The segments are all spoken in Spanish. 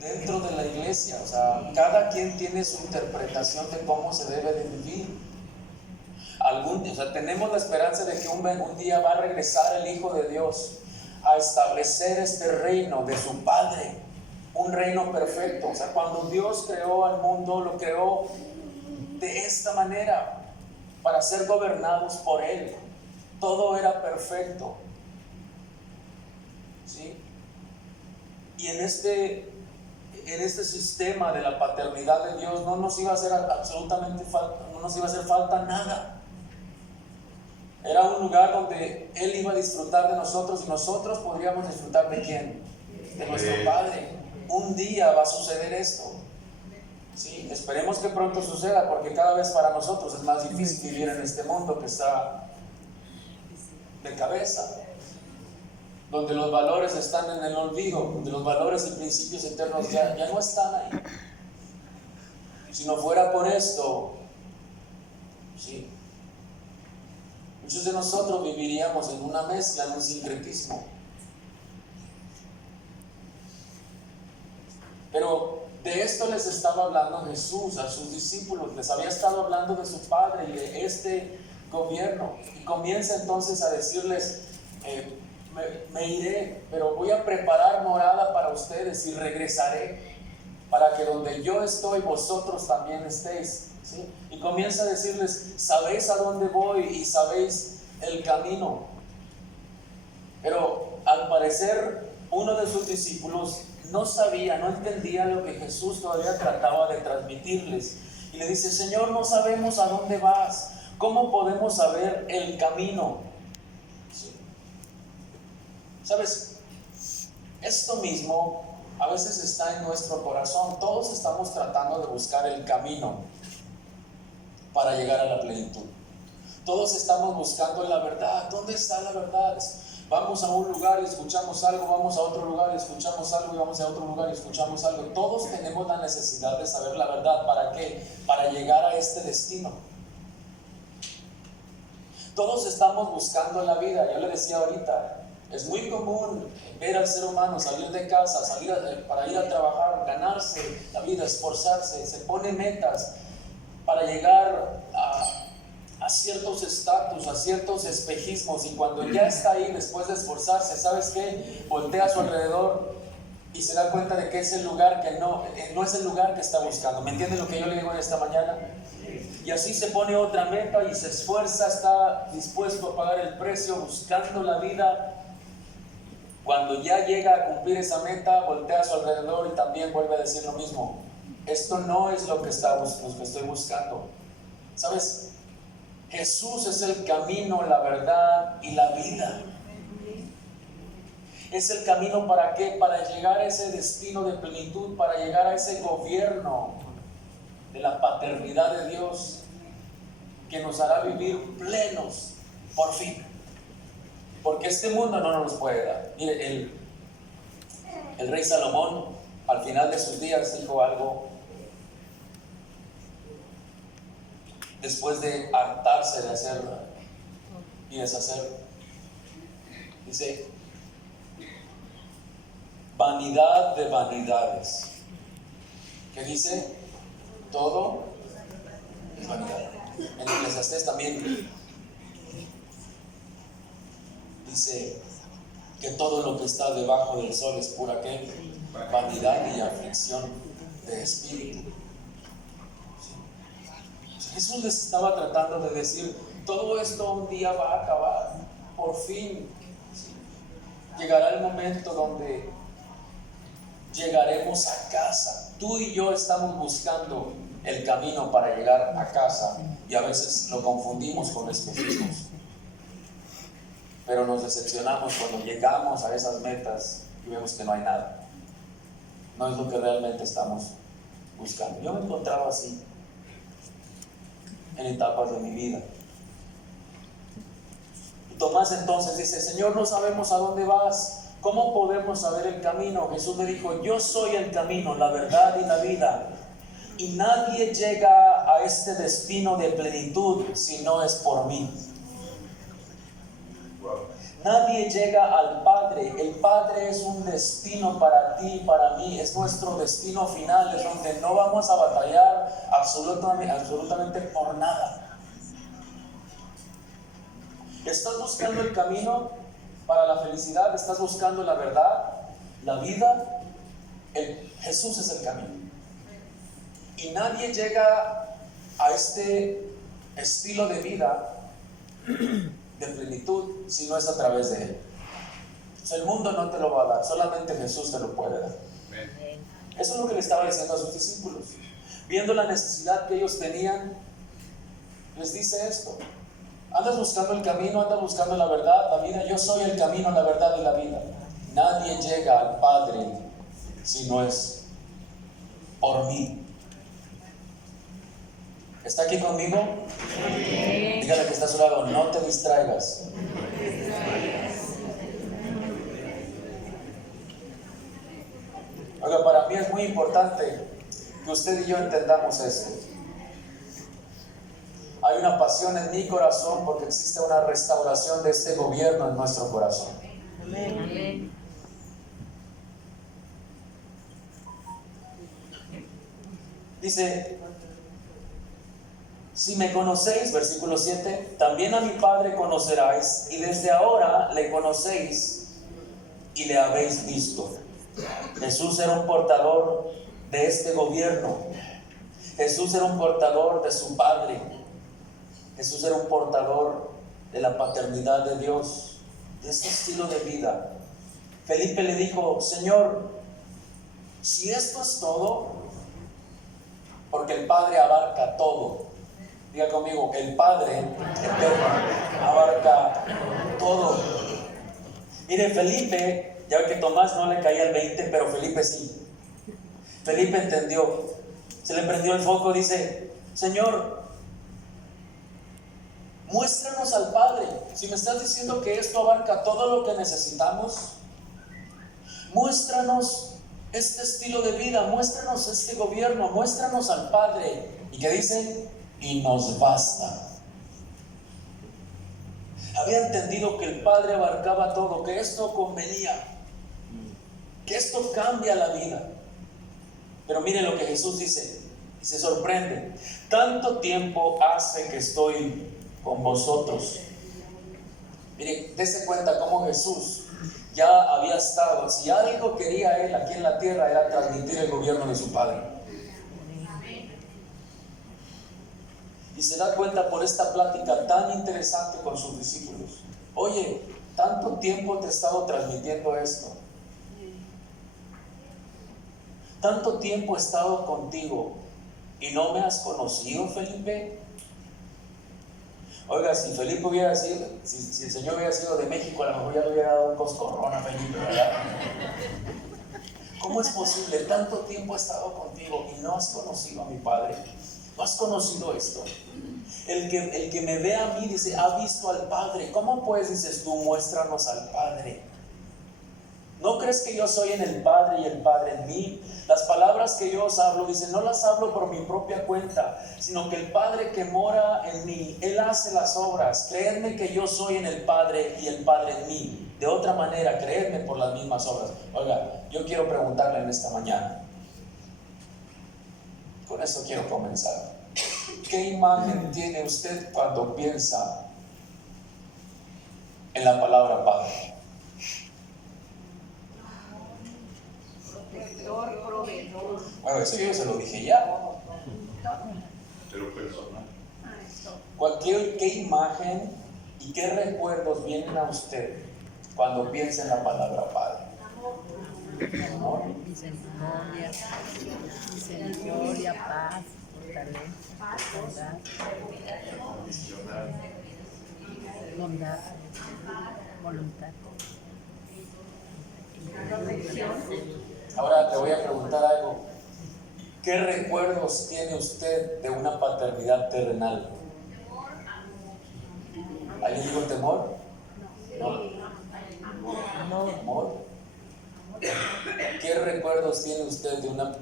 dentro de la iglesia. O sea, cada quien tiene su interpretación de cómo se debe de vivir. O sea, tenemos la esperanza de que un día va a regresar el Hijo de Dios a establecer este reino de su Padre, un reino perfecto. O sea, cuando Dios creó al mundo, lo creó de esta manera, para ser gobernados por Él. Todo era perfecto, ¿sí? Y en este sistema de la paternidad de Dios no nos iba a hacer absolutamente falta, no nos iba a hacer falta nada. Era un lugar donde Él iba a disfrutar de nosotros y nosotros podríamos disfrutar de ¿quién? De nuestro Padre. Un día va a suceder esto. Sí, esperemos que pronto suceda, porque cada vez para nosotros es más difícil vivir en este mundo que está de cabeza, donde los valores están en el olvido, donde los valores y principios eternos ya no están ahí. Si no fuera por esto, sí, muchos de nosotros viviríamos en una mezcla, en un sincretismo. Pero de esto les estaba hablando Jesús a sus discípulos, les había estado hablando de su Padre y de este gobierno, y comienza entonces a decirles, me iré, pero voy a preparar morada para ustedes y regresaré, para que donde yo estoy, vosotros también estéis, ¿sí? Y comienza a decirles, sabéis a dónde voy y sabéis el camino. Pero al parecer uno de sus discípulos no sabía, no entendía lo que Jesús todavía trataba de transmitirles, y le dice, Señor, no sabemos a dónde vas, ¿cómo podemos saber el camino? ¿Sí? ¿Sabes? Esto mismo a veces está en nuestro corazón. Todos estamos tratando de buscar el camino para llegar a la plenitud. Todos estamos buscando la verdad. ¿Dónde está la verdad? Vamos a un lugar y escuchamos algo, vamos a otro lugar y escuchamos algo, y vamos a otro lugar y escuchamos algo. Todos tenemos la necesidad de saber la verdad. ¿Para qué? Para llegar a este destino. Todos estamos buscando la vida. Yo le decía ahorita, es muy común ver al ser humano salir de casa, para ir a trabajar, ganarse la vida, esforzarse, se pone metas para llegar a ciertos estatus, a ciertos espejismos, y cuando ya está ahí, después de esforzarse, ¿sabes qué? Voltea a su alrededor y se da cuenta de que es el lugar que no es el lugar que está buscando. ¿Me entienden lo que yo le digo esta mañana? Y así se pone otra meta y se esfuerza, está dispuesto a pagar el precio, buscando la vida. Cuando ya llega a cumplir esa meta, voltea a su alrededor y también vuelve a decir lo mismo. Esto no es lo que estoy buscando. ¿Sabes? Jesús es el camino, la verdad y la vida. Es el camino ¿para qué? Para llegar a ese destino de plenitud, para llegar a ese gobierno de la paternidad de Dios, que nos hará vivir plenos, por fin. Porque este mundo no nos puede dar. Mire, el rey Salomón, al final de sus días, dijo algo. Después de hartarse de hacer y deshacer, dice, vanidad de vanidades. ¿Qué dice? Todo es vanidad. En Eclesiastés también dice que todo lo que está debajo del sol es pura ¿qué? Vanidad y aflicción de espíritu. Jesús les estaba tratando de decir, todo esto un día va a acabar, por fin. Llegará el momento donde llegaremos a casa. Tú y yo estamos buscando el camino para llegar a casa, y a veces lo confundimos con espejismos. Pero nos decepcionamos cuando llegamos a esas metas y vemos que no hay nada. No es lo que realmente estamos buscando. Yo me encontraba así en etapas de mi vida. Y Tomás entonces dice, Señor, no sabemos a dónde vas, ¿cómo podemos saber el camino? Jesús le dijo, yo soy el camino, la verdad y la vida, y nadie llega a este destino de plenitud si no es por mí. Nadie llega al Padre. El Padre es un destino para ti y para mí. Es nuestro destino final. Es donde no vamos a batallar absolutamente por nada. ¿Estás buscando el camino para la felicidad? ¿Estás buscando la verdad, la vida? Jesús es el camino. Y nadie llega a este estilo de vida de plenitud si no es a través de Él. El mundo no te lo va a dar, solamente Jesús te lo puede dar. Eso es lo que le estaba diciendo a sus discípulos. Viendo la necesidad que ellos tenían, les dice esto: andas buscando el camino, andas buscando la verdad, la vida. Yo soy el camino, la verdad y la vida. Nadie llega al Padre si no es por mí. ¿Está aquí conmigo? Sí. Dígale que está a su lado: no te distraigas. Oiga, para mí es muy importante que usted y yo entendamos esto. Hay una pasión en mi corazón porque existe una restauración de este gobierno en nuestro corazón. Amén. Dice: si me conocéis, versículo 7, también a mi Padre conoceráis, y desde ahora le conocéis y le habéis visto. Jesús era un portador de este gobierno. Jesús era un portador de su Padre. Jesús era un portador de la paternidad de Dios, de este estilo de vida. Felipe le dijo: Señor, si esto es todo, porque el Padre abarca todo. Diga conmigo: el Padre eterno abarca todo. Mire, Felipe, ya ve que Tomás no le caía el 20, pero Felipe sí. Felipe entendió, se le prendió el foco. Dice: Señor, muéstranos al Padre. Si me estás diciendo que esto abarca todo lo que necesitamos, muéstranos este estilo de vida, muéstranos este gobierno, muéstranos al Padre. ¿Y qué dice? Y nos basta. Había entendido que el Padre abarcaba todo, que esto convenía, que esto cambia la vida. Pero miren lo que Jesús dice, y se sorprende: tanto tiempo hace que estoy con vosotros. Miren, dése cuenta cómo Jesús ya había estado. Si algo quería Él aquí en la tierra, era transmitir el gobierno de su Padre. Y se da cuenta por esta plática tan interesante con sus discípulos: oye, tanto tiempo te he estado transmitiendo esto, tanto tiempo he estado contigo y no me has conocido, Felipe. Oiga, si Felipe hubiera sido, si el Señor hubiera sido de México, a lo mejor ya le hubiera dado un coscorrón a Felipe, ¿verdad? ¿Cómo es posible? Tanto tiempo he estado contigo y no has conocido a mi Padre. ¿No has conocido esto? El que me ve a mí, dice, ha visto al Padre. ¿Cómo pues dices tú, muéstranos al Padre? ¿No crees que yo soy en el Padre y el Padre en mí? Las palabras que yo os hablo, dice, no las hablo por mi propia cuenta, sino que el Padre que mora en mí, Él hace las obras. Creedme que yo soy en el Padre y el Padre en mí. De otra manera, creedme por las mismas obras. Oiga, yo quiero preguntarle en esta mañana. Con eso quiero comenzar. ¿Qué imagen tiene usted cuando piensa en la palabra Padre? Protector, proveedor. Bueno, eso yo se lo dije ya. Pero personal. ¿Qué imagen y qué recuerdos vienen a usted cuando piensa en la palabra Padre? Amor. Misericordia, paz, fortaleza, bondad, voluntad. Ahora te voy a preguntar algo. ¿Qué recuerdos tiene usted de una paternidad terrenal? ¿Alguien dijo temor? No. ¿Amor? ¿Qué recuerdos tiene usted de una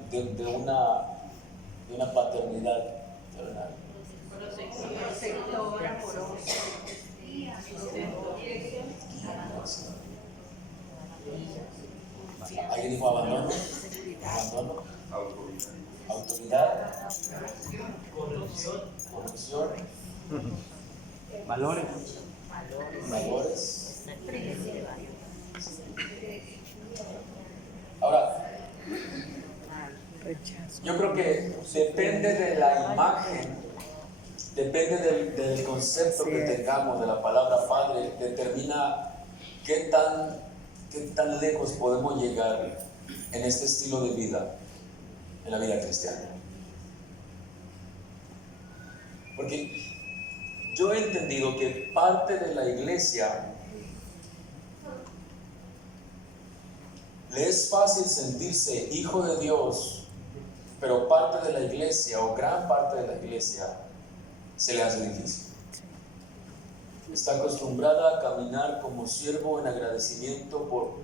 paternidad terrenal? Protector, amoroso, iglesia? ¿Alguien dijo abandono? ¿Abandono? Autoridad. Corrupción. Valores. Valores. Ahora, Rechazo. yo creo que depende de la imagen, depende del concepto que tengamos de la palabra Padre, determina qué tan lejos podemos llegar en este estilo de vida, en la vida cristiana. Porque yo he entendido que parte de la iglesia le es fácil sentirse hijo de Dios, pero parte de la iglesia o gran parte de la iglesia se le hace difícil. Está acostumbrada a caminar como siervo en agradecimiento por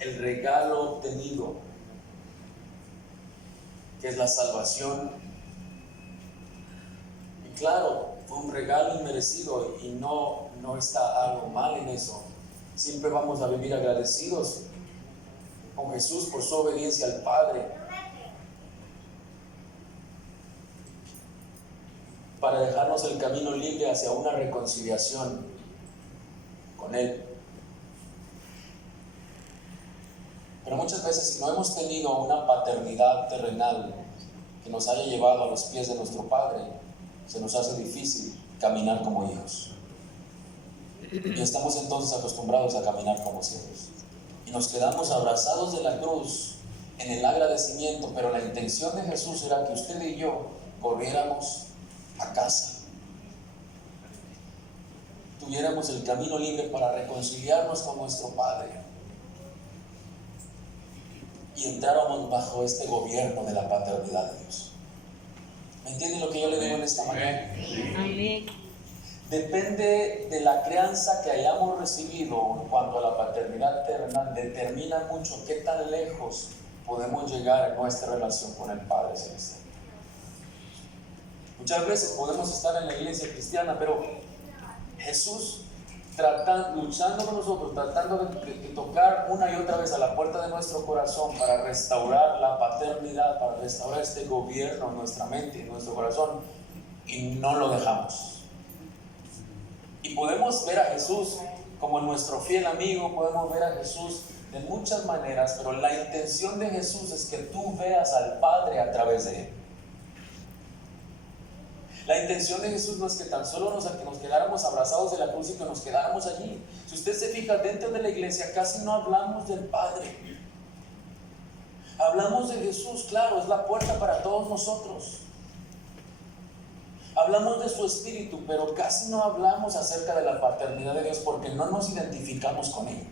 el regalo obtenido, que es la salvación. Y claro, fue un regalo inmerecido y no está algo mal en eso. Siempre vamos a vivir agradecidos con Jesús por su obediencia al Padre, para dejarnos el camino libre hacia una reconciliación con Él. Pero muchas veces, si no hemos tenido una paternidad terrenal que nos haya llevado a los pies de nuestro Padre, se nos hace difícil caminar como hijos. Y estamos entonces acostumbrados a caminar como siervos. Y nos quedamos abrazados de la cruz en el agradecimiento, pero la intención de Jesús era que usted y yo corriéramos a casa, tuviéramos el camino libre para reconciliarnos con nuestro Padre y entráramos bajo este gobierno de la paternidad de Dios. ¿Me entienden lo que yo le digo en esta mañana? Amén. Depende de la crianza que hayamos recibido en cuanto a la paternidad terrenal, determina mucho qué tan lejos podemos llegar en nuestra relación con el Padre Celestial. Muchas veces podemos estar en la iglesia cristiana, pero Jesús luchando con nosotros, tratando de tocar una y otra vez a la puerta de nuestro corazón para restaurar la paternidad, para restaurar este gobierno en nuestra mente, en nuestro corazón, y no lo dejamos. Y podemos ver a Jesús como nuestro fiel amigo, podemos ver a Jesús de muchas maneras, pero la intención de Jesús es que tú veas al Padre a través de Él. La intención de Jesús no es que tan solo nos quedáramos abrazados de la cruz y que nos quedáramos allí. Si usted se fija, dentro de la iglesia casi no hablamos del Padre. Hablamos de Jesús, claro, es la puerta para todos nosotros. Hablamos de su Espíritu, pero casi no hablamos acerca de la paternidad de Dios porque no nos identificamos con Él.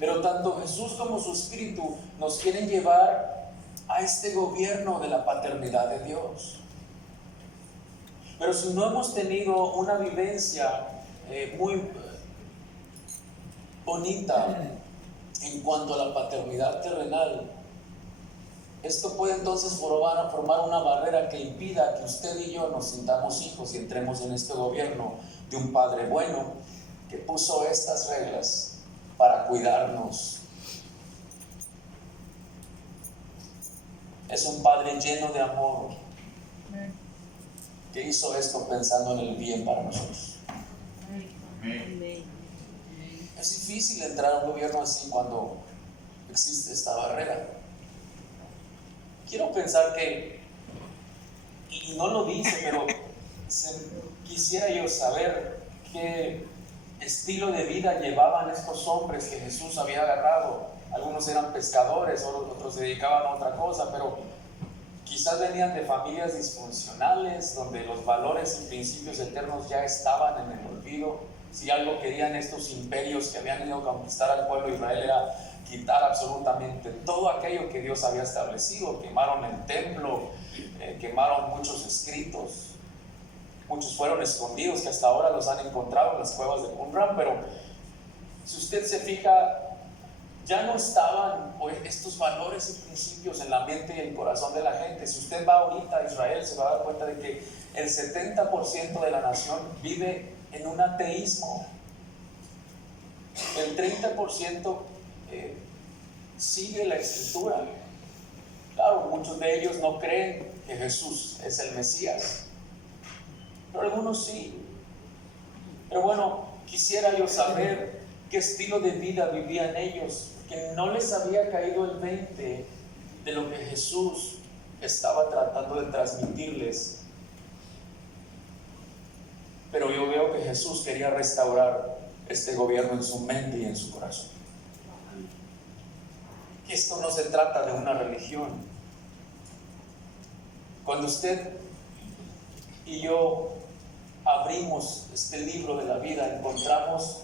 Pero tanto Jesús como su Espíritu nos quieren llevar a este gobierno de la paternidad de Dios. Pero si no hemos tenido una vivencia muy bonita en cuanto a la paternidad terrenal, esto puede entonces formar una barrera que impida que usted y yo nos sintamos hijos y entremos en este gobierno de un Padre bueno que puso estas reglas para cuidarnos. Es un Padre lleno de amor que hizo esto pensando en el bien para nosotros. Amén. Es difícil entrar a un gobierno así cuando existe esta barrera. Quiero pensar que, y no lo dice, pero quisiera yo saber qué estilo de vida llevaban estos hombres que Jesús había agarrado. Algunos eran pescadores, otros se dedicaban a otra cosa, pero quizás venían de familias disfuncionales donde los valores y principios eternos ya estaban en el olvido. Si algo querían estos imperios que habían ido a conquistar al pueblo de Israel era quitar absolutamente todo aquello que Dios había establecido. Quemaron el templo, quemaron muchos escritos, muchos fueron escondidos que hasta ahora los han encontrado en las cuevas de Qumran. Pero si usted se fija, ya no estaban estos valores y principios en la mente y el corazón de la gente. Si usted va ahorita a Israel, se va a dar cuenta de que el 70% de la nación vive en un ateísmo. el 30% sigue la Escritura. Claro, muchos de ellos no creen que Jesús es el Mesías, pero algunos sí. Pero bueno, quisiera yo saber qué estilo de vida vivían ellos, que no les había caído el 20 de lo que Jesús estaba tratando de transmitirles. Pero yo veo que Jesús quería restaurar este gobierno en su mente y en su corazón. Que esto no se trata de una religión. Cuando usted y yo abrimos este libro de la vida, encontramos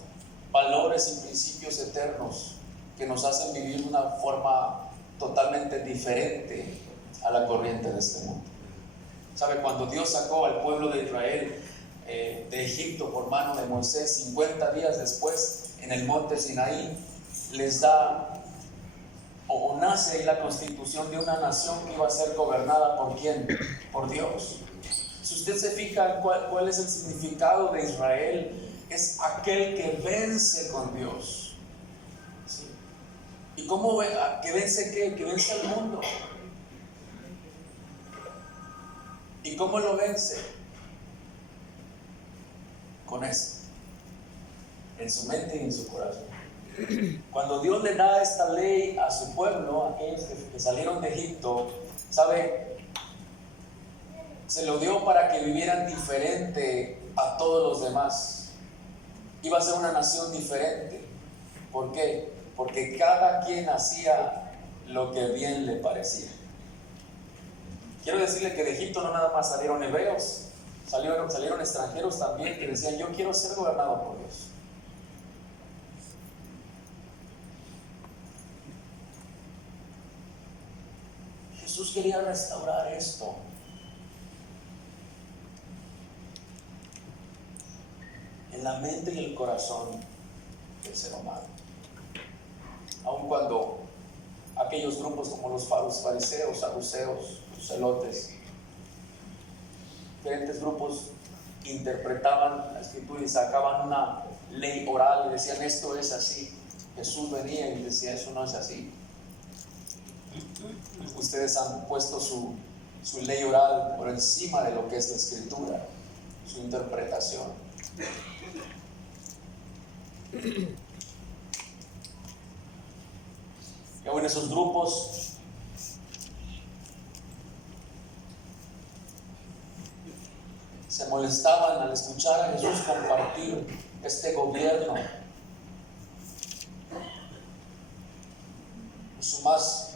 valores y principios eternos que nos hacen vivir de una forma totalmente diferente a la corriente de este mundo. ¿Sabe? Cuando Dios sacó al pueblo de Israel de Egipto por mano de Moisés, 50 días después, en el monte Sinaí, les da o nace ahí la constitución de una nación que iba a ser gobernada ¿por quién? Por Dios. Si usted se fija cuál es el significado de Israel, es aquel que vence con Dios. ¿Sí? ¿Y cómo que vence qué? Que vence al mundo. ¿Y cómo lo vence? Con eso, en su mente y en su corazón. Cuando Dios le da esta ley a su pueblo, a aquellos que salieron de Egipto, ¿sabe? Se lo dio para que vivieran diferente a todos los demás. Iba a ser una nación diferente. ¿Por qué? Porque cada quien hacía lo que bien le parecía. Quiero decirle que de Egipto no nada más salieron hebreos, salieron extranjeros también que decían: yo quiero ser gobernado por Dios. Jesús quería restaurar esto. En la mente y el corazón del ser humano. Aun cuando aquellos grupos como los fariseos, saduceos, los celotes, diferentes grupos interpretaban la Escritura y sacaban una ley oral y decían: esto es así. Jesús venía y decía: eso no es así. Ustedes han puesto su ley oral por encima de lo que es la Escritura, su interpretación. Y aún esos grupos se molestaban al escuchar a Jesús compartir este gobierno en su más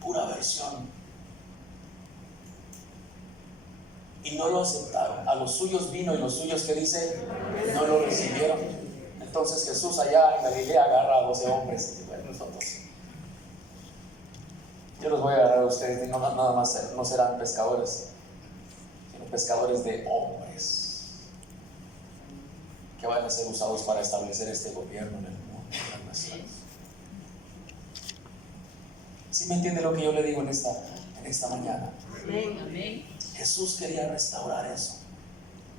pura versión, y no lo aceptaron. A los suyos vino y los suyos, ¿qué dice? No lo recibieron. Entonces Jesús allá en Galilea agarra a 12 hombres y dice: nosotros, yo los voy a agarrar a ustedes, y no, nada más no serán pescadores, sino pescadores de hombres que van a ser usados para establecer este gobierno en el mundo, en las naciones. ¿Sí me entiende lo que yo le digo en esta mañana? Amén. Jesús quería restaurar eso.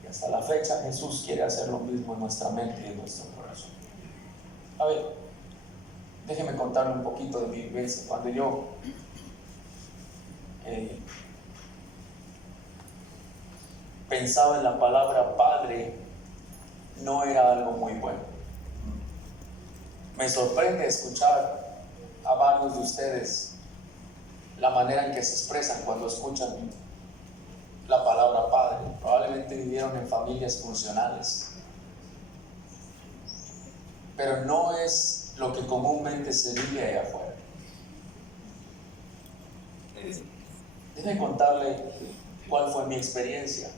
Y hasta la fecha Jesús quiere hacer lo mismo en nuestra mente y en nuestro corazón. A ver, déjeme contarle un poquito de mi vivencia. Cuando yo pensaba en la palabra Padre, no era algo muy bueno. Me sorprende escuchar a varios de ustedes la manera en que se expresan cuando escuchan la palabra Padre. Probablemente vivieron en familias funcionales, pero no es lo que comúnmente se vive allá afuera. Déjenme contarle cuál fue mi experiencia.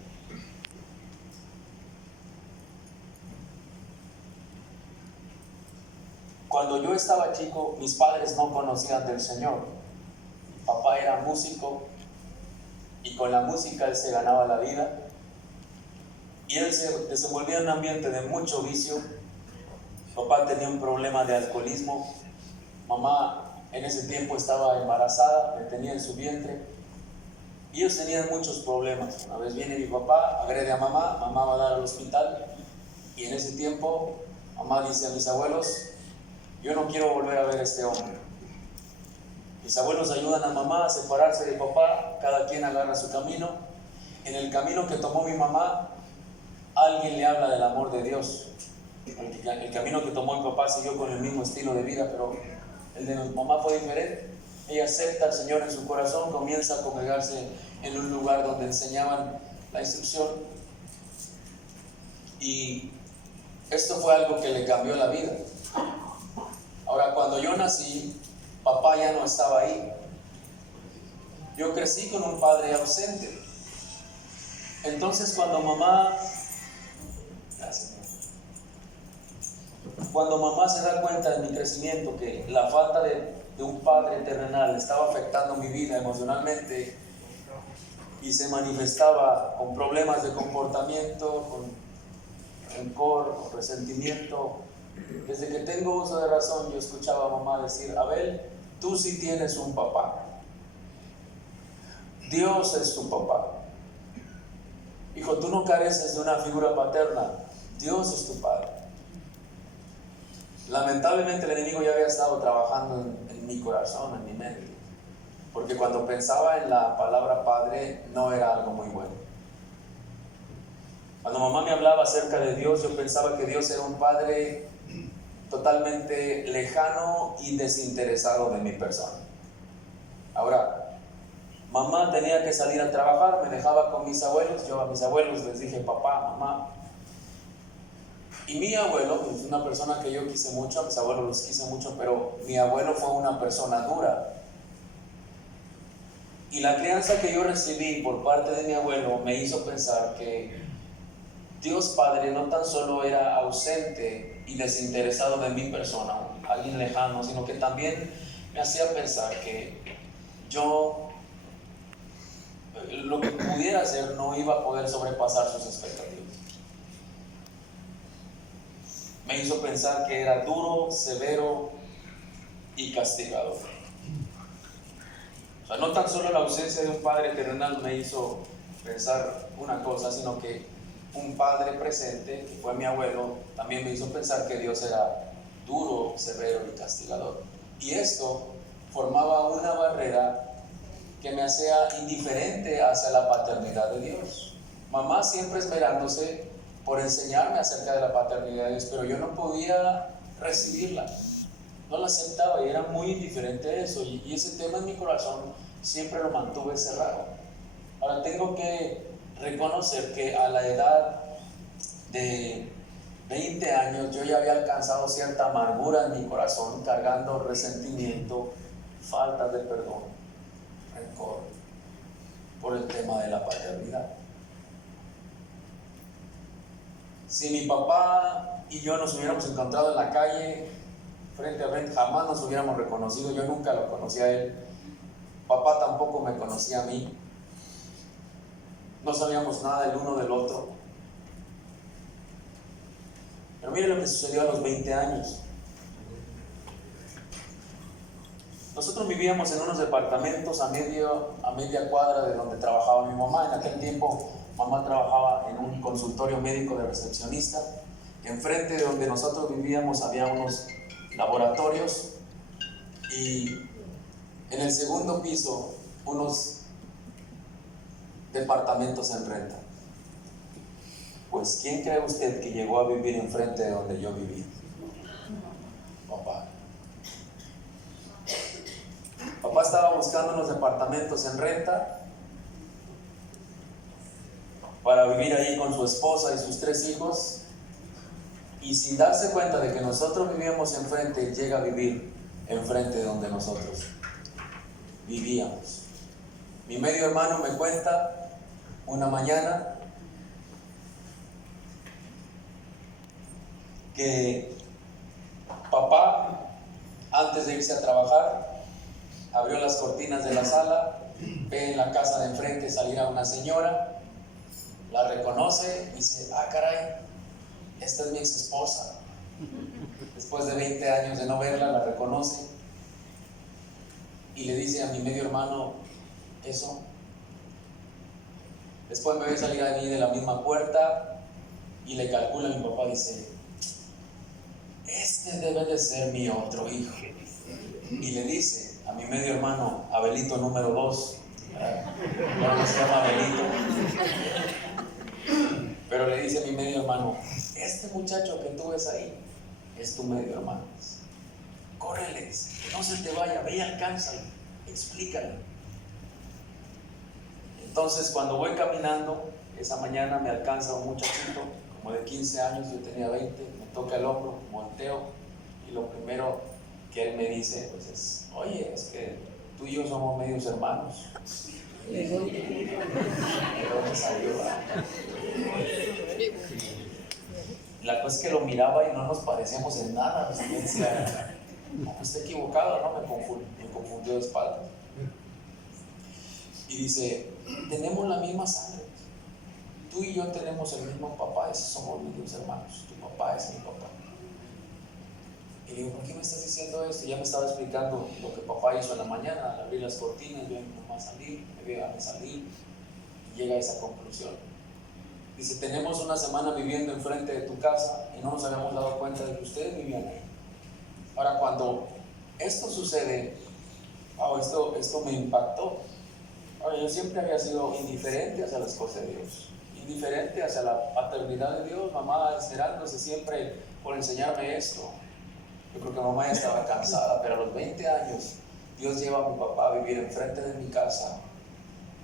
Cuando yo estaba chico, mis padres no conocían del Señor. Mi papá era músico y con la música él se ganaba la vida. Y él se desenvolvía en un ambiente de mucho vicio. Papá tenía un problema de alcoholismo. Mamá en ese tiempo estaba embarazada, me tenía en su vientre. Y ellos tenían muchos problemas. Una vez viene mi papá, agrede a mamá, mamá va a dar al hospital. Y en ese tiempo Mamá dice a mis abuelos, yo no quiero volver a ver a este hombre. Mis abuelos ayudan a mamá a separarse de papá, cada quien agarra su camino. En el camino que tomó mi mamá, alguien le habla del amor de Dios. El camino que tomó mi papá siguió con el mismo estilo de vida, pero el de mi mamá fue diferente. Ella acepta al Señor en su corazón, comienza a congregarse en un lugar donde enseñaban la instrucción. Y esto fue algo que le cambió la vida. Ahora, cuando yo nací, papá ya no estaba ahí. Yo crecí con un padre ausente. Entonces, cuando mamá se da cuenta de mi crecimiento, que la falta de un padre terrenal estaba afectando mi vida emocionalmente y se manifestaba con problemas de comportamiento, con rencor, con resentimiento. Desde que tengo uso de razón, yo escuchaba a mamá decir: Abel, tú sí tienes un papá. Dios es tu papá. Hijo, tú no careces de una figura paterna. Dios es tu padre. Lamentablemente el enemigo ya había estado trabajando en mi corazón, en mi mente, porque cuando pensaba en la palabra padre no era algo muy bueno. Cuando mamá me hablaba acerca de Dios, yo pensaba que Dios era un padre totalmente lejano y desinteresado de mi persona. Ahora, mamá tenía que salir a trabajar, me dejaba con mis abuelos. Yo a mis abuelos les dije papá, mamá. Y mi abuelo, pues, una persona que yo quise mucho, a mis abuelos los quise mucho, pero mi abuelo fue una persona dura. Y la crianza que yo recibí por parte de mi abuelo me hizo pensar que Dios Padre no tan solo era ausente y desinteresado de mi persona, alguien lejano, sino que también me hacía pensar que yo, lo que pudiera hacer, no iba a poder sobrepasar sus expectativas. Me hizo pensar que era duro, severo y castigador. O sea, no tan solo la ausencia de un padre terrenal me hizo pensar una cosa, sino que un padre presente, que fue mi abuelo, también me hizo pensar que Dios era duro, severo y castigador. Y esto formaba una barrera que me hacía indiferente hacia la paternidad de Dios. Mamá siempre esmerándose por enseñarme acerca de la paternidad de Dios, pero yo no podía recibirla, no la aceptaba y era muy indiferente a eso, y ese tema en mi corazón siempre lo mantuve cerrado. Ahora tengo que reconocer que a la edad de 20 años yo ya había alcanzado cierta amargura en mi corazón, cargando resentimiento, falta de perdón, rencor, por el tema de la paternidad. Si mi papá y yo nos hubiéramos encontrado en la calle, frente a frente, jamás nos hubiéramos reconocido. Yo nunca lo conocí a él. Papá tampoco me conocía a mí. No sabíamos nada el uno del otro. Pero mire lo que sucedió a los 20 años. Nosotros vivíamos en unos departamentos a media cuadra de donde trabajaba mi mamá. En aquel tiempo mamá trabajaba en un consultorio médico de recepcionista. Enfrente de donde nosotros vivíamos había unos laboratorios y en el segundo piso unos departamentos en renta. Pues ¿quién cree usted que llegó a vivir enfrente de donde yo vivía? Papá. Papá estaba buscando unos departamentos en renta para vivir ahí con su esposa y sus 3 hijos, y sin darse cuenta de que nosotros vivíamos enfrente, llega a vivir enfrente de donde nosotros vivíamos. Mi medio hermano me cuenta una mañana que papá, antes de irse a trabajar, abrió las cortinas de la sala, ve en la casa de enfrente salir a una señora, la reconoce y dice: ah, caray, esta es mi ex esposa. Después de 20 años de no verla, la reconoce y le dice a mi medio hermano eso. Después me ve salir a mí de la misma puerta y le calcula a mi papá, dice: este debe de ser mi otro hijo. Y le dice a mi medio hermano, Abelito número 2, ahora no se llama Abelito, pero le dice a mi medio hermano, este muchacho que tú ves ahí es tu medio hermano. Córreles, que no se te vaya, ve y alcánzalo, explícale. Entonces cuando voy caminando, esa mañana me alcanza un muchachito como de 15 años, yo tenía 20, me toca el hombro, volteo y lo primero que él me dice pues es, oye, es que tú y yo somos medios hermanos. ¿De dónde salió? La cosa es que lo miraba y no nos parecíamos en nada. Yo decía, no, está equivocado, ¿no? Me confundió de espalda. Y dice, tenemos la misma sangre. Tú y yo tenemos el mismo papá, y somos medios hermanos. Tu papá es mi papá. Y digo, ¿por qué me estás diciendo esto? Ya me estaba explicando lo que papá hizo en la mañana, al abrir las cortinas, vio a mi mamá salir, me vio a mí salir, y llega a esa conclusión. Dice, tenemos una semana viviendo enfrente de tu casa y no nos habíamos dado cuenta de que ustedes vivían ahí. Ahora, cuando esto sucede, esto me impactó. Ahora, yo siempre había sido indiferente hacia las cosas de Dios, indiferente hacia la paternidad de Dios, mamá esmerándose siempre por enseñarme esto. Yo creo que mamá ya estaba cansada, pero a los 20 años Dios lleva a mi papá a vivir enfrente de mi casa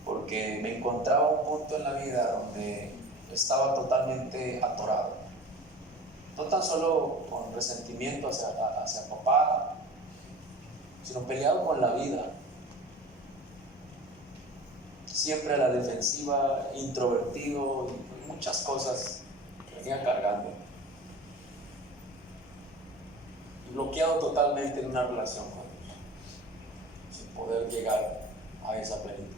porque me encontraba un punto en la vida donde estaba totalmente atorado. No tan solo con resentimiento hacia papá, sino peleado con la vida. Siempre a la defensiva, introvertido, y muchas cosas que venía cargando. Y bloqueado totalmente en una relación con Dios, sin poder llegar a esa plenitud.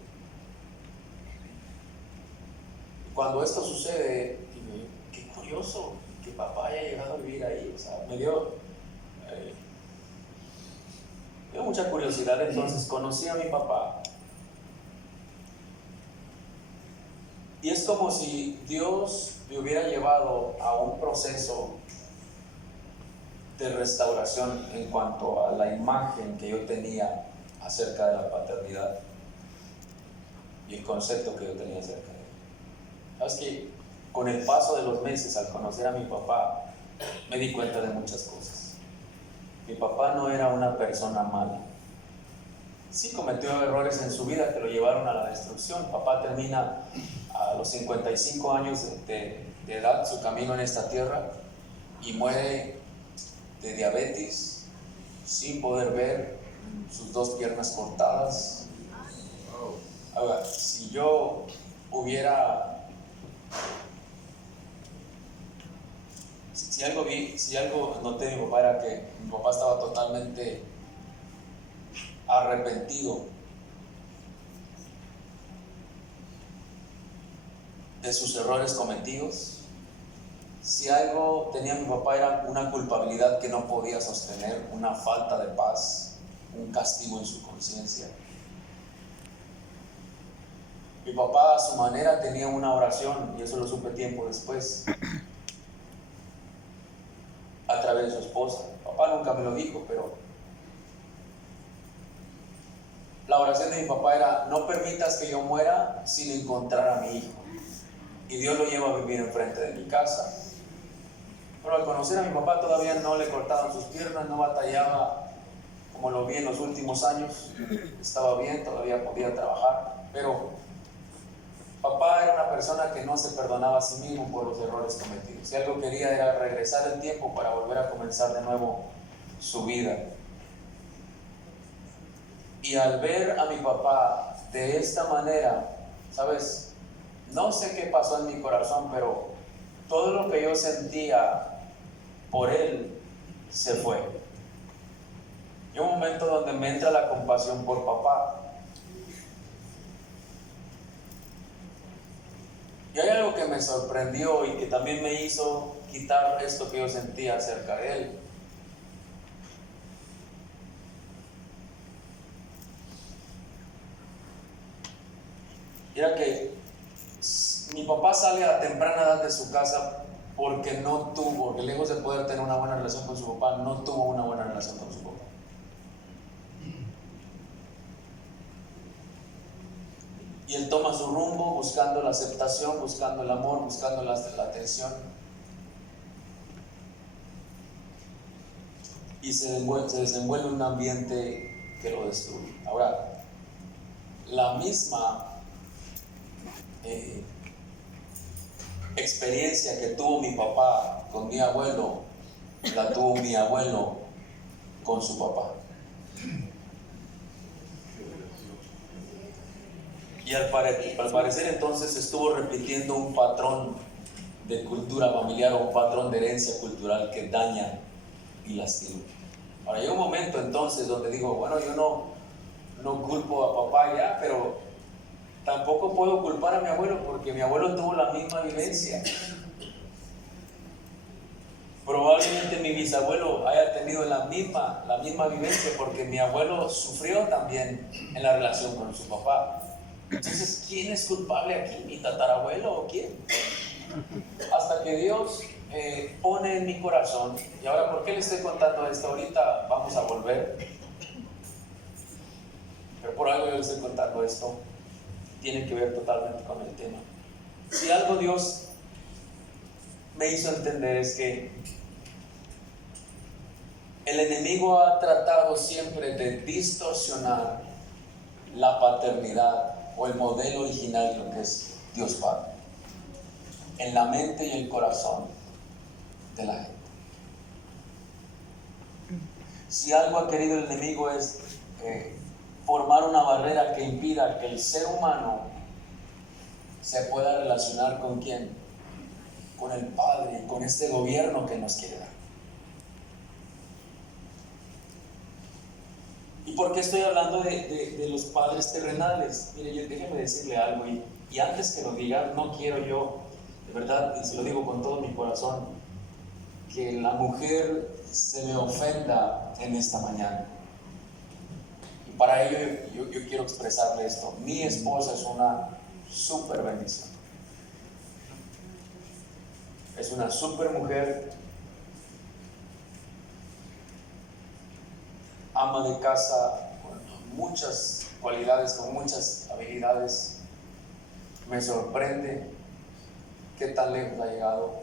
Y cuando esto sucede, digo, qué curioso que papá haya llegado a vivir ahí. O sea, me dio mucha curiosidad. Entonces conocí a mi papá. Y es como si Dios me hubiera llevado a un proceso de restauración en cuanto a la imagen que yo tenía acerca de la paternidad y el concepto que yo tenía acerca de él. Sabes que con el paso de los meses, al conocer a mi papá, me di cuenta de muchas cosas. Mi papá no era una persona mala. Sí cometió errores en su vida que lo llevaron a la destrucción. Papá termina a los 55 años de edad su camino en esta tierra y muere de diabetes, sin poder ver, sus 2 piernas cortadas. Ahora, si algo noté de mi papá era que mi papá estaba totalmente arrepentido de sus errores cometidos. Si algo tenía mi papá era una culpabilidad que no podía sostener, una falta de paz, un castigo en su conciencia. Mi papá a su manera tenía una oración, y eso lo supe tiempo después, a través de su esposa. Papá nunca me lo dijo, pero la oración de mi papá era: no permitas que yo muera sin encontrar a mi hijo. Y Dios lo lleva a vivir enfrente de mi casa. Pero al conocer a mi papá todavía no le cortaban sus piernas, no batallaba como lo vi en los últimos años. Estaba bien, todavía podía trabajar, pero papá era una persona que no se perdonaba a sí mismo por los errores cometidos. Si algo quería era regresar el tiempo para volver a comenzar de nuevo su vida. Y al ver a mi papá de esta manera, ¿sabes? No sé qué pasó en mi corazón, pero todo lo que yo sentía por él se fue. Y un momento donde me entra la compasión por papá. Y hay algo que me sorprendió y que también me hizo quitar esto que yo sentía acerca de él. Era que mi papá sale a temprana edad de su casa porque porque lejos de poder tener una buena relación con su papá, no tuvo una buena relación con su papá. Y él toma su rumbo buscando la aceptación, buscando el amor, buscando la atención. Y se desenvuelve en un ambiente que lo destruye. Ahora, la misma experiencia que tuvo mi papá con mi abuelo, la tuvo mi abuelo con su papá. Y al parecer entonces estuvo repitiendo un patrón de cultura familiar o un patrón de herencia cultural que daña y lastima. Ahora hay un momento entonces donde digo, bueno, yo no culpo a papá ya, pero tampoco puedo culpar a mi abuelo porque mi abuelo tuvo la misma vivencia. Probablemente mi bisabuelo haya tenido la misma vivencia porque mi abuelo sufrió también en la relación con su papá. Entonces, ¿quién es culpable aquí? ¿Mi tatarabuelo o quién? Hasta que Dios pone en mi corazón, y ahora, ¿por qué le estoy contando esto? Ahorita vamos a volver, pero por algo yo le estoy contando esto, tiene que ver totalmente con el tema. Si algo Dios me hizo entender es que el enemigo ha tratado siempre de distorsionar la paternidad o el modelo original de lo que es Dios Padre en la mente y el corazón de la gente. Si algo ha querido el enemigo es formar una barrera que impida que el ser humano se pueda relacionar con ¿quién? Con el Padre, con este gobierno que nos quiere dar. ¿Y por qué estoy hablando de los padres terrenales? Mire, déjeme decirle algo, y antes que lo diga, no quiero yo, de verdad, y se lo digo con todo mi corazón, que la mujer se me ofenda en esta mañana. Y para ello yo quiero expresarle esto. Mi esposa es una súper bendición. Es una súper mujer, ama de casa, con muchas cualidades, con muchas habilidades. Me sorprende qué tan lejos ha llegado.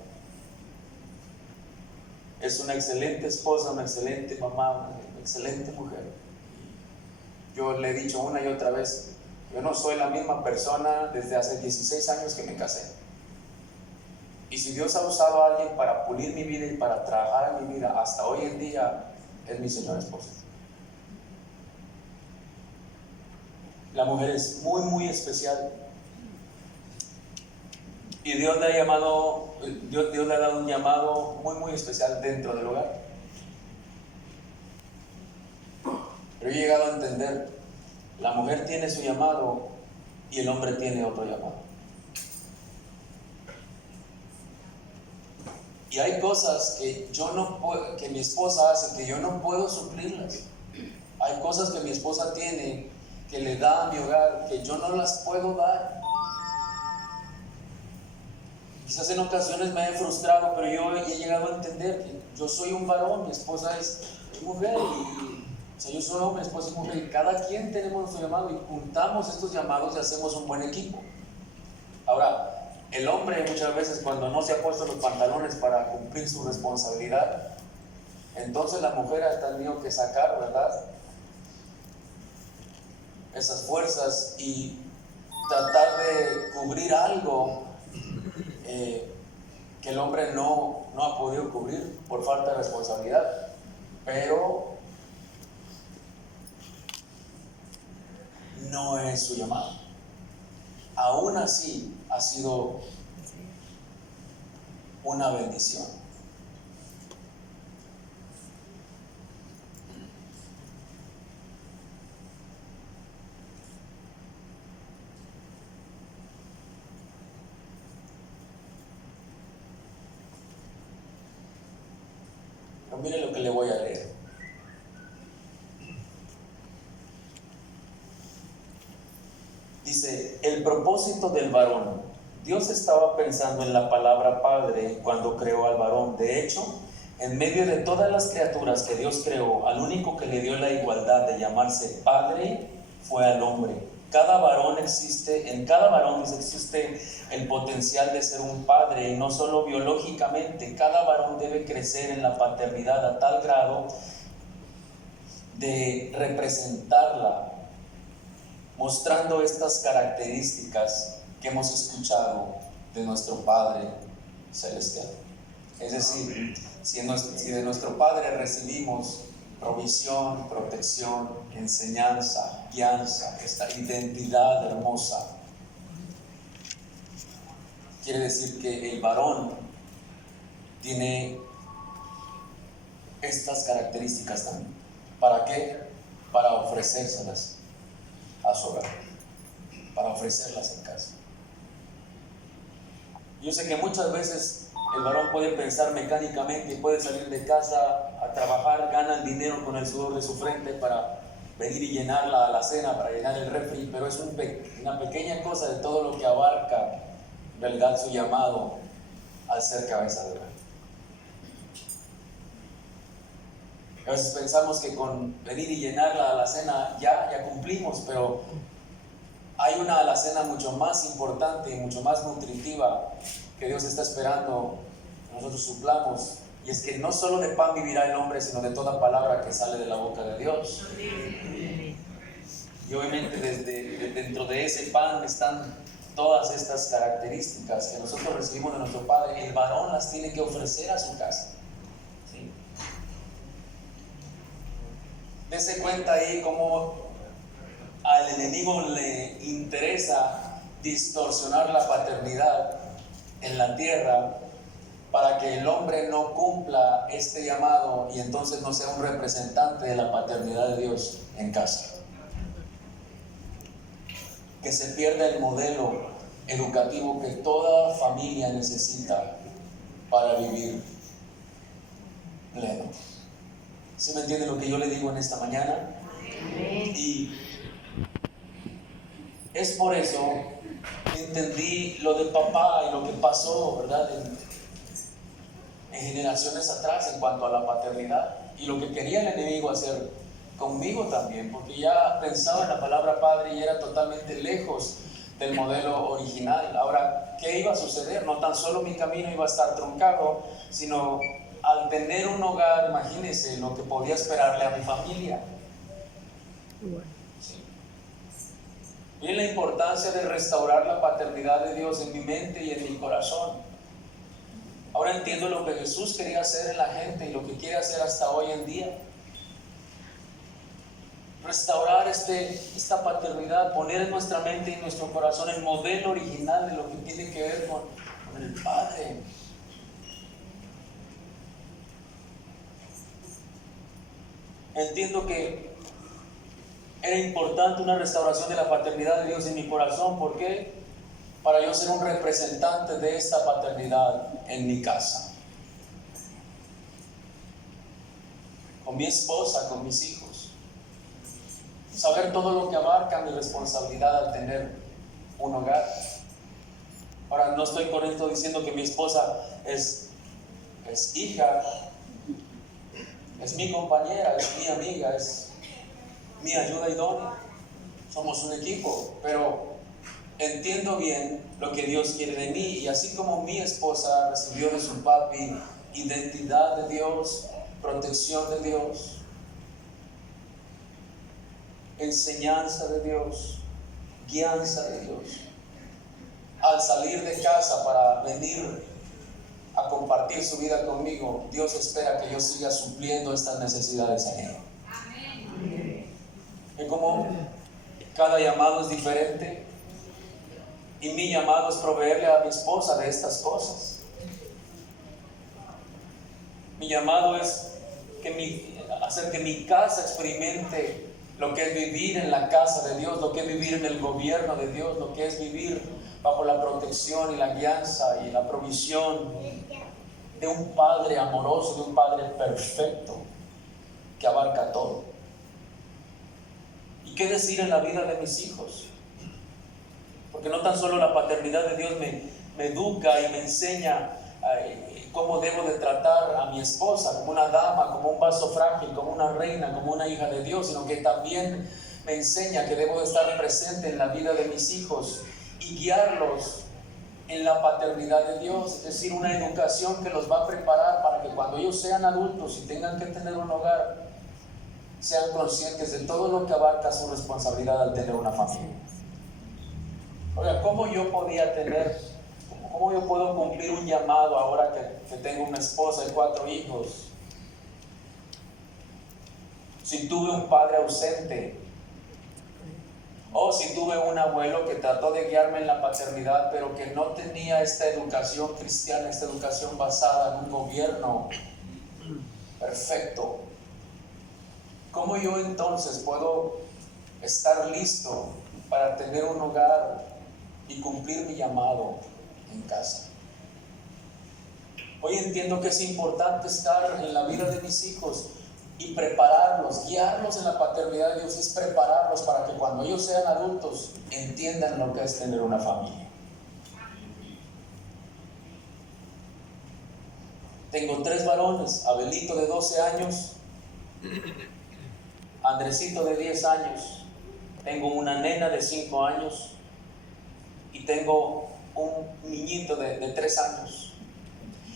Es una excelente esposa, una excelente mamá, una excelente mujer. Yo le he dicho una y otra vez, yo no soy la misma persona desde hace 16 años que me casé. Y si Dios ha usado a alguien para pulir mi vida y para trabajar en mi vida hasta hoy en día, es mi señora esposa. La mujer es muy, muy especial. Y Dios le ha dado un llamado muy, muy especial dentro del hogar. Pero he llegado a entender, la mujer tiene su llamado y el hombre tiene otro llamado. Y hay cosas que que mi esposa hace que yo no puedo suplirlas. Hay cosas que mi esposa tiene que le da a mi hogar que yo no las puedo dar. Quizás en ocasiones me he frustrado, pero yo he llegado a entender que yo soy un varón, mi esposa es mujer, yo soy hombre, mi esposa es mujer, y cada quien tenemos nuestro llamado y juntamos estos llamados y hacemos un buen equipo. Ahora, el hombre muchas veces cuando no se ha puesto los pantalones para cumplir su responsabilidad, entonces la mujer ha tenido que sacar, ¿verdad?, esas fuerzas y tratar de cubrir algo que el hombre no ha podido cubrir por falta de responsabilidad. Pero no es su llamado. Aún así ha sido una bendición. Pero mire lo que le voy a leer. Dice, el propósito del varón Dios estaba pensando en la palabra Padre cuando creó al varón. De hecho, en medio de todas las criaturas que Dios creó, al único que le dio la igualdad de llamarse Padre fue al hombre. Cada varón en cada varón existe el potencial de ser un padre, y no solo biológicamente. Cada varón debe crecer en la paternidad a tal grado de representarla, mostrando estas características que hemos escuchado de nuestro Padre Celestial. Es decir, si de nuestro Padre recibimos provisión, protección, enseñanza, guianza, esta identidad hermosa, quiere decir que el varón tiene estas características también. ¿Para qué? Para ofrecérselas a su hogar, para ofrecerlas en casa. Yo sé que muchas veces el varón puede pensar mecánicamente y puede salir de casa a trabajar, gana el dinero con el sudor de su frente para venir y llenar la alacena, para llenar el refri, pero es una pequeña cosa de todo lo que abarca en realidad su llamado al ser cabeza de hogar. A veces pensamos que con venir y llenar la alacena ya cumplimos, pero hay una alacena mucho más importante y mucho más nutritiva que Dios está esperando que nosotros suplamos, y es que no solo de pan vivirá el hombre, sino de toda palabra que sale de la boca de Dios. Y obviamente dentro de ese pan están todas estas características que nosotros recibimos de nuestro Padre. El varón las tiene que ofrecer a su casa. ¿Sí? Dese cuenta ahí cómo al enemigo le interesa distorsionar la paternidad en la tierra para que el hombre no cumpla este llamado y entonces no sea un representante de la paternidad de Dios en casa. Que se pierda el modelo educativo que toda familia necesita para vivir pleno. ¿Sí me entiende lo que yo le digo en esta mañana? Y es por eso que entendí lo de papá y lo que pasó, ¿verdad? En generaciones atrás en cuanto a la paternidad, y lo que quería el enemigo hacer conmigo también, porque ya pensaba en la palabra padre y era totalmente lejos del modelo original. Ahora, ¿qué iba a suceder? No tan solo mi camino iba a estar truncado, sino al tener un hogar, imagínense lo que podía esperarle a mi familia. ¿Sí? Miren la importancia de restaurar la paternidad de Dios en mi mente y en mi corazón. Ahora entiendo lo que Jesús quería hacer en la gente y lo que quiere hacer hasta hoy en día. Restaurar esta paternidad, poner en nuestra mente y en nuestro corazón el modelo original de lo que tiene que ver con el Padre. Entiendo que era importante una restauración de la paternidad de Dios en mi corazón. ¿Por qué? Para yo ser un representante de esta paternidad en mi casa, con mi esposa, con mis hijos. Saber todo lo que abarca mi responsabilidad al tener un hogar. Ahora, no estoy con esto diciendo que mi esposa es hija, es mi compañera, es mi amiga, es mi ayuda idónea. Somos un equipo, pero entiendo bien lo que Dios quiere de mí, y así como mi esposa recibió de su papi identidad de Dios, protección de Dios, enseñanza de Dios, guianza de Dios, al salir de casa para venir a compartir su vida conmigo, Dios espera que yo siga supliendo estas necesidades en ella. Y como cada llamado es diferente, y mi llamado es proveerle a mi esposa de estas cosas. Mi llamado es hacer que mi casa experimente lo que es vivir en la casa de Dios, lo que es vivir en el gobierno de Dios, lo que es vivir bajo la protección y la guianza y la provisión de un Padre amoroso, de un Padre perfecto que abarca todo. ¿Y qué decir en la vida de mis hijos? Porque no tan solo la paternidad de Dios me educa y me enseña cómo debo de tratar a mi esposa, como una dama, como un vaso frágil, como una reina, como una hija de Dios, sino que también me enseña que debo de estar presente en la vida de mis hijos y guiarlos en la paternidad de Dios, es decir, una educación que los va a preparar para que cuando ellos sean adultos y tengan que tener un hogar, sean conscientes de todo lo que abarca su responsabilidad al tener una familia. Oiga, ¿cómo yo puedo cumplir un llamado ahora que tengo una esposa y 4 hijos? Si tuve un padre ausente, o si tuve un abuelo que trató de guiarme en la paternidad, pero que no tenía esta educación cristiana, esta educación basada en un gobierno perfecto. ¿Cómo yo entonces puedo estar listo para tener un hogar y cumplir mi llamado en casa? Hoy entiendo que es importante estar en la vida de mis hijos y prepararlos, guiarlos en la paternidad de Dios, es prepararlos para que cuando ellos sean adultos entiendan lo que es tener una familia. Tengo 3 varones, Abelito de 12 años, Andresito de 10 años, tengo una nena de 5 años y tengo un niñito de 3 años.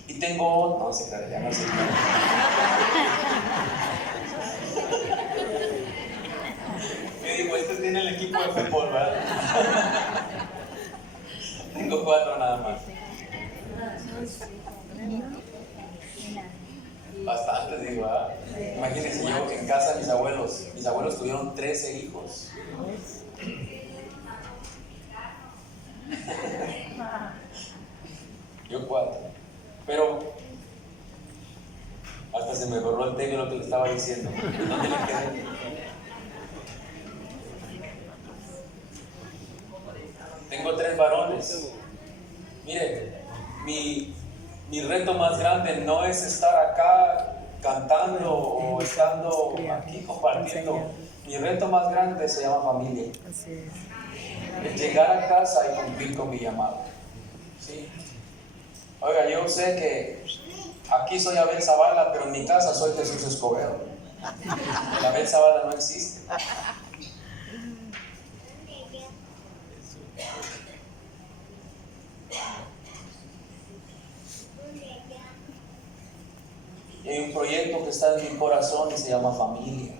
Y tengo... No se crea, ya no se crea. Yo digo, este tiene el equipo de fútbol, ¿verdad? Tengo 4 nada más. Bastante, digo, ¿verdad? Imagínense, yo en casa mis abuelos tuvieron 13 hijos. Yo 4. Pero hasta se me borró el texto lo que le estaba diciendo. ¿Dónde me quedé? Tengo 3 varones. Mire, mi reto más grande no es estar acá cantando o estando aquí compartiendo. Mi reto más grande se llama familia. Es llegar a casa y cumplir con mi llamado. ¿Sí? Oiga, yo sé que aquí soy Abel Zavala, pero en mi casa soy Jesús Escobedo. El Abel Zavala no existe. Y hay un proyecto que está en mi corazón y se llama familia.